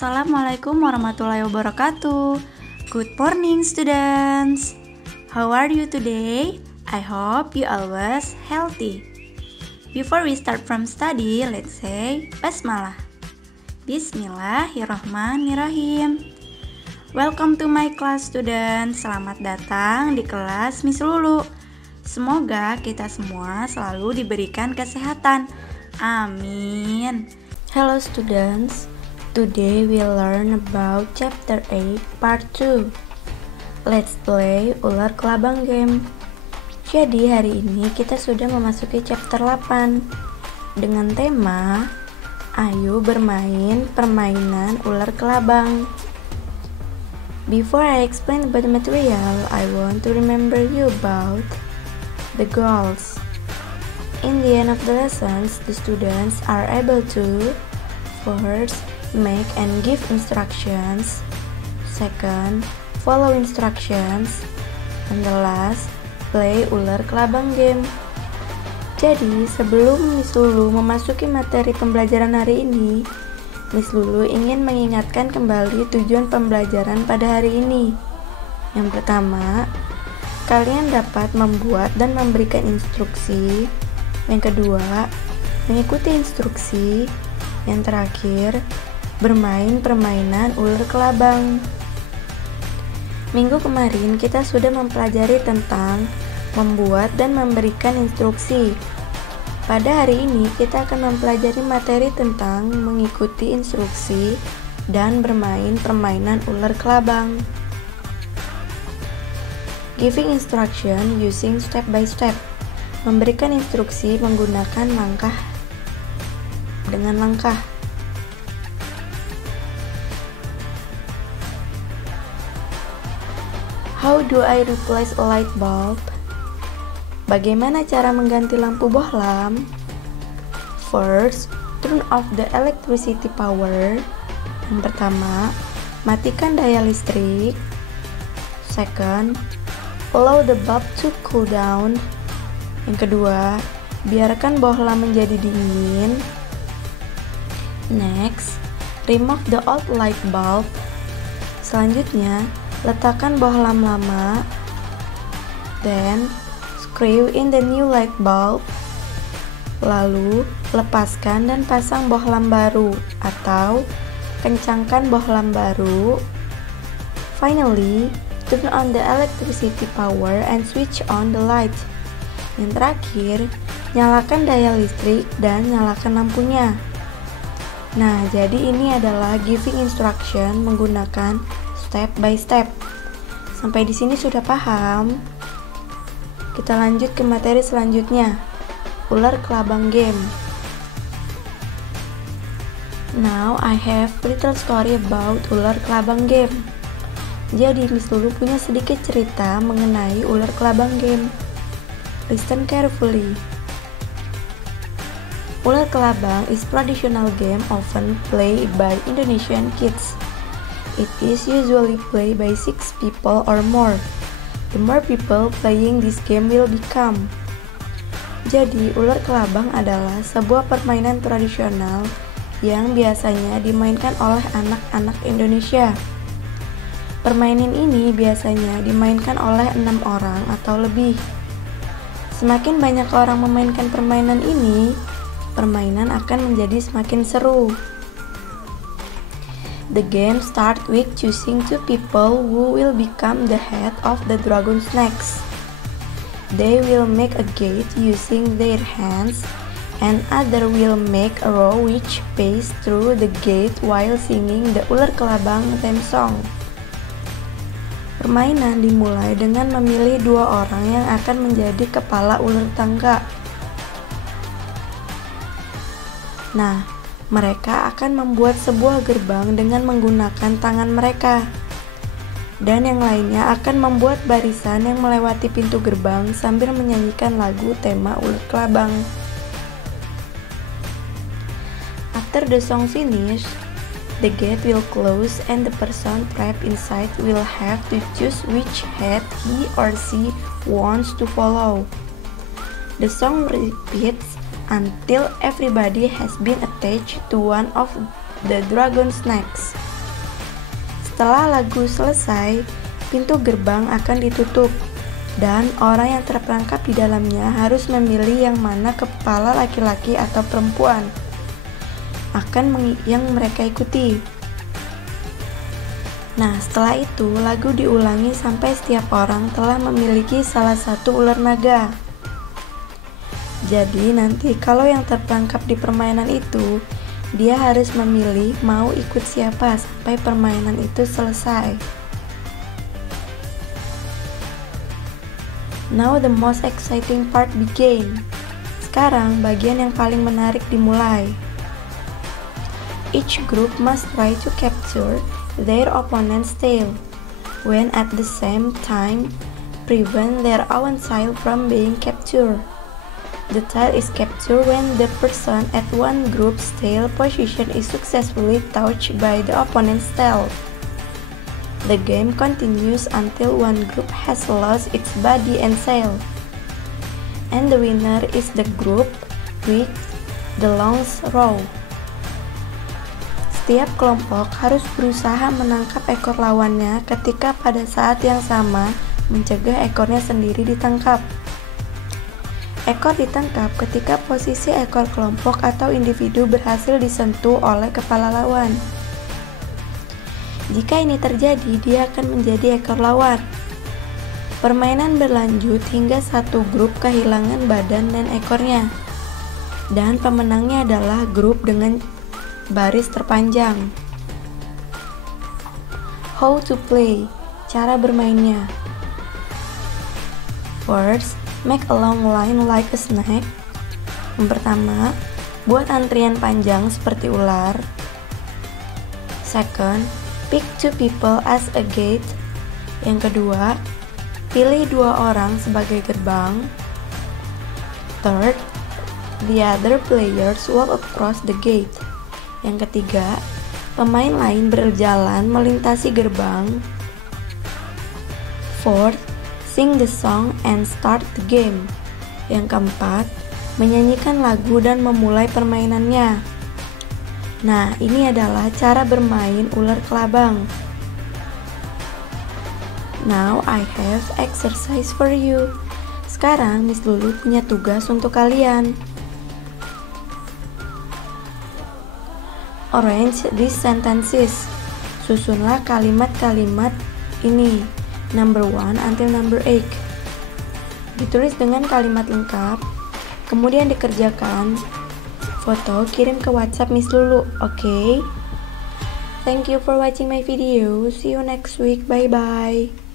Assalamualaikum warahmatullahi wabarakatuh. Good morning students. How are you today? I hope you always healthy. Before we start from study, let's say Basmalah. Bismillahirrahmanirrahim. Welcome to my class students. Selamat datang di kelas Miss Lulu. Semoga kita semua selalu diberikan kesehatan. Amin. Hello students. Today we learn about chapter 8 part 2. Let's play ular kelabang game. Jadi hari ini kita sudah memasuki chapter 8 dengan tema Ayo bermain permainan ular kelabang. Before I explain about the material, I want to remember you about the goals. In the end of the lessons, the students are able to first, make and give instructions. Second, follow instructions. And the last, play ular kelabang game. Jadi, sebelum Miss Lulu memasuki materi pembelajaran hari ini, Miss Lulu ingin mengingatkan kembali tujuan pembelajaran pada hari ini. Yang pertama, kalian dapat membuat dan memberikan instruksi. Yang kedua, mengikuti instruksi. Yang terakhir, bermain permainan ular kelabang. Minggu kemarin kita sudah mempelajari tentang membuat dan memberikan instruksi. Pada hari ini kita akan mempelajari materi tentang mengikuti instruksi dan bermain permainan ular kelabang. Giving instruction using step by step. Memberikan instruksi menggunakan langkah dengan langkah. How do I replace a light bulb? Bagaimana cara mengganti lampu bohlam? First, turn off the electricity power. Yang pertama, matikan daya listrik. Second, allow the bulb to cool down. Yang kedua, biarkan bohlam menjadi dingin. Next, remove the old light bulb. Selanjutnya, letakkan bohlam lama. Then, screw in the new light bulb. Lalu, lepaskan dan pasang bohlam baru atau kencangkan bohlam baru. Finally, turn on the electricity power and switch on the light. Yang terakhir, nyalakan daya listrik dan nyalakan lampunya. Nah, jadi ini adalah giving instruction menggunakan step by step. Sampai di sini sudah paham? Kita lanjut ke materi selanjutnya, ular kelabang game. Now I have little story about ular kelabang game. Jadi Miss Lulu punya sedikit cerita mengenai ular kelabang game. Listen carefully. Ular kelabang is traditional game often played by Indonesian kids. It is usually played by 6 people or more. The more people playing this game will become. Jadi, ular kelabang adalah sebuah permainan tradisional yang biasanya dimainkan oleh anak-anak Indonesia. Permainan ini biasanya dimainkan oleh 6 orang atau lebih. Semakin banyak orang memainkan permainan ini, permainan akan menjadi semakin seru. The game starts with choosing 2 people who will become the head of the dragon snakes. They will make a gate using their hands, and other will make a row which pass through the gate while singing the ular kelabang theme song. Permainan dimulai dengan memilih 2 orang yang akan menjadi kepala ular tangga. Nah, mereka akan membuat sebuah gerbang dengan menggunakan tangan mereka. Dan yang lainnya akan membuat barisan yang melewati pintu gerbang sambil menyanyikan lagu tema ular kelabang. After the song finish, the gate will close and the person trapped inside will have to choose which head he or she wants to follow. The song repeats until everybody has been attached to one of the dragon snakes. Setelah lagu selesai, pintu gerbang akan ditutup dan orang yang terperangkap di dalamnya harus memilih yang mana kepala laki-laki atau perempuan yang mereka ikuti. Nah, setelah itu lagu diulangi sampai setiap orang telah memiliki salah satu ular naga. Jadi nanti kalau yang terperangkap di permainan itu, dia harus memilih mau ikut siapa sampai permainan itu selesai. Now the most exciting part begin. Sekarang bagian yang paling menarik dimulai. Each group must try to capture their opponent's tail, when at the same time prevent their own tail from being captured. The tail is captured when the person at one group's tail position is successfully touched by the opponent's tail. The game continues until one group has lost its body and tail, and the winner is the group with the longest row. Setiap kelompok harus berusaha menangkap ekor lawannya ketika pada saat yang sama mencegah ekornya sendiri ditangkap. Ekor ditangkap ketika posisi ekor kelompok atau individu berhasil disentuh oleh kepala lawan. Jika ini terjadi, dia akan menjadi ekor lawan. Permainan berlanjut hingga satu grup kehilangan badan dan ekornya. Dan pemenangnya adalah grup dengan baris terpanjang. How to play? Cara bermainnya. First, make a long line like a snake. Yang pertama, buat antrian panjang seperti ular. Second, pick two people as a gate. Yang kedua, pilih dua orang sebagai gerbang. Third, the other players walk across the gate. Yang ketiga, pemain lain berjalan melintasi gerbang. Fourth, sing the song and start the game. Yang keempat, menyanyikan lagu dan memulai permainannya. Nah, ini adalah cara bermain ular kelabang. Now I have exercise for you. Sekarang Miss Lulu punya tugas untuk kalian. Arrange these sentences. Susunlah kalimat-kalimat ini, number 1 until number 8. Ditulis dengan kalimat lengkap, kemudian dikerjakan. Foto kirim ke WhatsApp Miss Lulu, oke? Thank you for watching my video. See you next week. Bye bye.